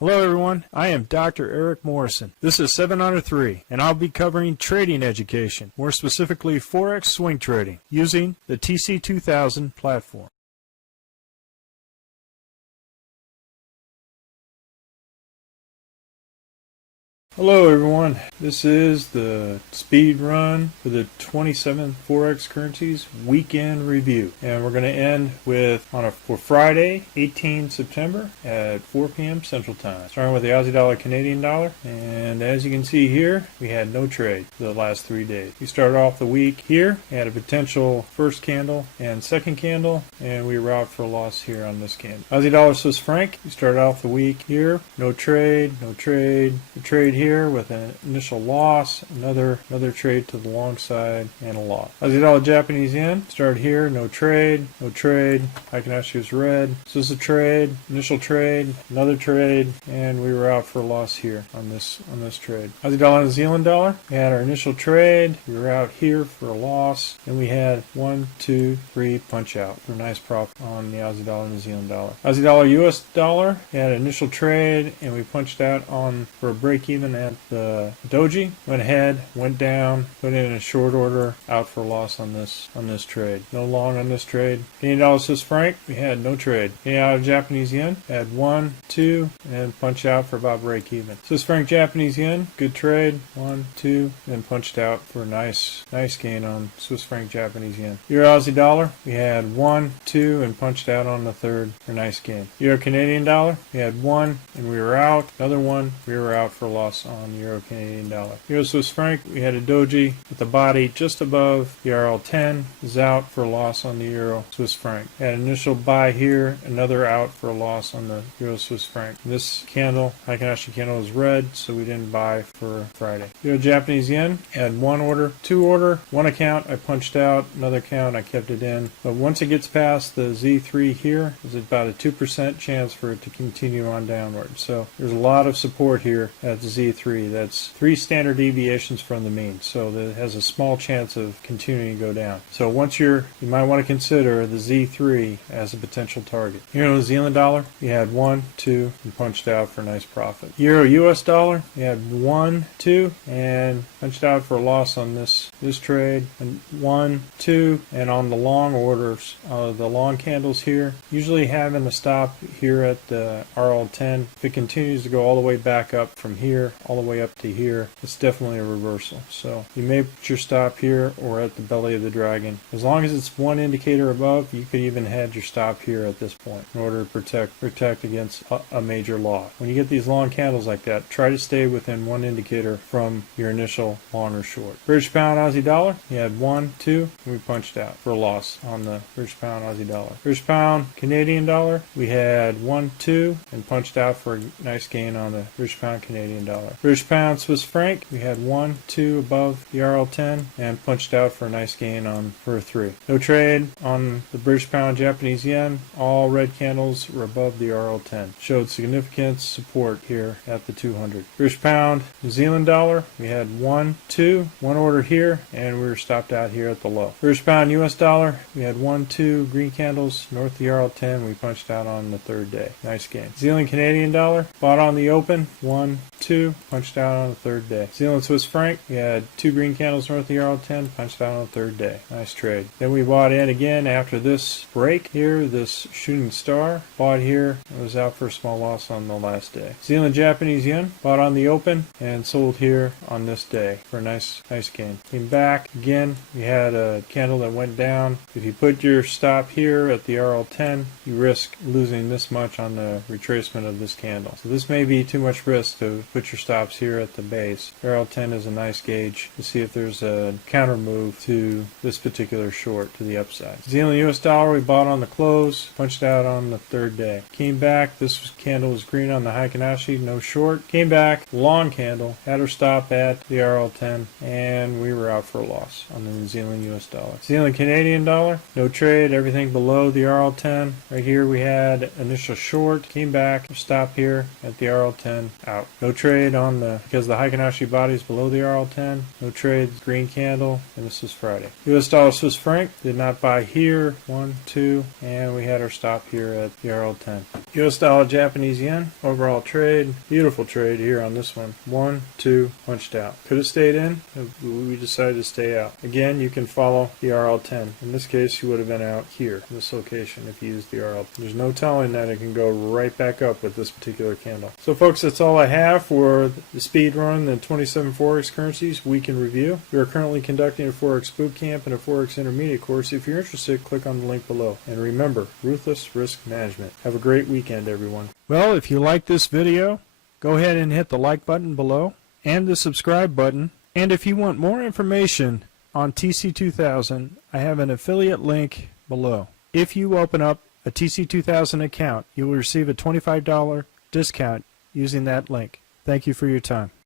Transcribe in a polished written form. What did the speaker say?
Hello everyone, I am Dr. Eric Morrison. This is 7 Under 3, and I'll be covering trading education, more specifically Forex swing trading, using the TC2000 platform. Hello everyone, this is the speed run for the 27 Forex currencies weekend review, and we're going to end with for Friday 18 September at 4 p.m. Central Time, starting with the Aussie dollar, Canadian dollar. And as you can see here, we had no trade for the last 3 days. We started off the week here, had a potential first candle and second candle, and we were out for a loss here on this candle. Aussie dollar, Swiss franc, we started off the week here, no trade, the trade here with an initial loss, another trade to the long side, and a loss. Aussie dollar, Japanese yen, started here, no trade, Heikin-Ashi was red. So this is a trade, initial trade, another trade, and we were out for a loss here on this trade. Aussie dollar, New Zealand dollar, we had our initial trade, we were out here for a loss, and we had 1, 2, 3 punch out for a nice profit on the Aussie dollar, New Zealand dollar. Aussie dollar, US dollar, we had an initial trade, and we punched out for a break even at the doji, went ahead, went down, put in a short order, out for a loss on this trade. No long on this trade. Canadian dollar, Swiss franc, we had no trade. Canadian dollar, Japanese yen, had 1, 2, and punch out for about break even. Swiss franc, Japanese yen, good trade, 1, 2, and punched out for a nice gain on Swiss franc, Japanese yen. Euro, Aussie dollar, we had 1, 2, and punched out on the third for a nice gain. Euro, Canadian dollar, we had 1, and we were out. Another 1, we were out for a loss on the Euro Canadian dollar. Euro Swiss franc, we had a doji with the body just above the RL10, is out for a loss on the Euro Swiss franc. Had an initial buy here, another out for a loss on the Euro Swiss franc. This candle, Heikin-Ashi candle, is red, so we didn't buy for Friday. Euro Japanese yen, had 1 order, 2 order, 1 account I punched out, another account I kept it in. But once it gets past the Z3 here, there's about a 2% chance for it to continue on downward. So there's a lot of support here at the Z3. That's 3 standard deviations from the mean, so that has a small chance of continuing to go down. So once you might want to consider the Z3 as a potential target. Euro New Zealand dollar, we had 1, 2, and punched out for a nice profit. Euro US dollar, we had 1, 2, and punched out for a loss on this trade, and 1, 2, and on the long orders, the long candles here, usually having a stop here at the RL10. If it continues to go all the way back up from here, all the way up to here, it's definitely a reversal. So you may put your stop here or at the belly of the dragon. As long as it's 1 indicator above, you could even hedge your stop here at this point in order to protect against a major loss. When you get these long candles like that, try to stay within 1 indicator from your initial long or short. British pound, Aussie dollar, you had 1, 2, and we punched out for a loss on the British pound, Aussie dollar. British pound, Canadian dollar, we had 1, 2, and punched out for a nice gain on the British pound, Canadian dollar. British pound, Swiss franc, we had 1, 2 above the RL10 and punched out for a nice gain for a 3. No trade on the British pound, Japanese yen. All red candles were above the RL10. Showed significant support here at the 200. British pound, New Zealand dollar, we had 1, 2, 1 order here, and we were stopped out here at the low. British pound, US dollar, we had 1, 2 green candles north of the RL10. We punched out on the 3rd day. Nice gain. New Zealand Canadian dollar, bought on the open, 1, 2, punched out on the 3rd day. New Zealand Swiss franc, we had 2 green candles north of the RL10, punched out on the 3rd day. Nice trade. Then we bought in again after this break here, this shooting star. Bought here, it was out for a small loss on the last day. New Zealand Japanese yen, bought on the open and sold here on this day for a nice gain. Came back again, we had a candle that went down. If you put your stop here at the RL10, you risk losing this much on the retracement of this candle. So this may be too much risk to put your stops here at the base. RL10 is a nice gauge to see if there's a counter move to this particular short to the upside. New Zealand US dollar, we bought on the close, punched out on the 3rd day. Came back, this candle was green on the Heikin-Ashi, no short. Came back, long candle, had our stop at the RL10, and we were out for a loss on the New Zealand US dollar. New Zealand Canadian dollar, no trade, everything below the RL10. Right here we had initial short, came back, stop here at the RL10, out. No trade trade on because the Heikinashi body is below the RL10. No trade, green candle, and this is Friday. US dollar Swiss franc did not buy here. 1, 2, and we had our stop here at the RL10. US dollar Japanese yen, overall trade, beautiful trade here on this one. 1, 2, punched out. Could have stayed in. We decided to stay out. Again, you can follow the RL10. In this case, you would have been out here in this location if you used the RL. There's no telling that it can go right back up with this particular candle. So folks, that's all I have for the speed run, the 27 Forex currencies week in review. We are currently conducting a Forex boot camp and a Forex intermediate course. If you're interested, click on the link below. And remember, ruthless risk management. Have a great weekend, everyone. Well, if you like this video, go ahead and hit the like button below and the subscribe button. And if you want more information on TC2000, I have an affiliate link below. If you open up a TC2000 account, you will receive a $25 discount using that link. Thank you for your time.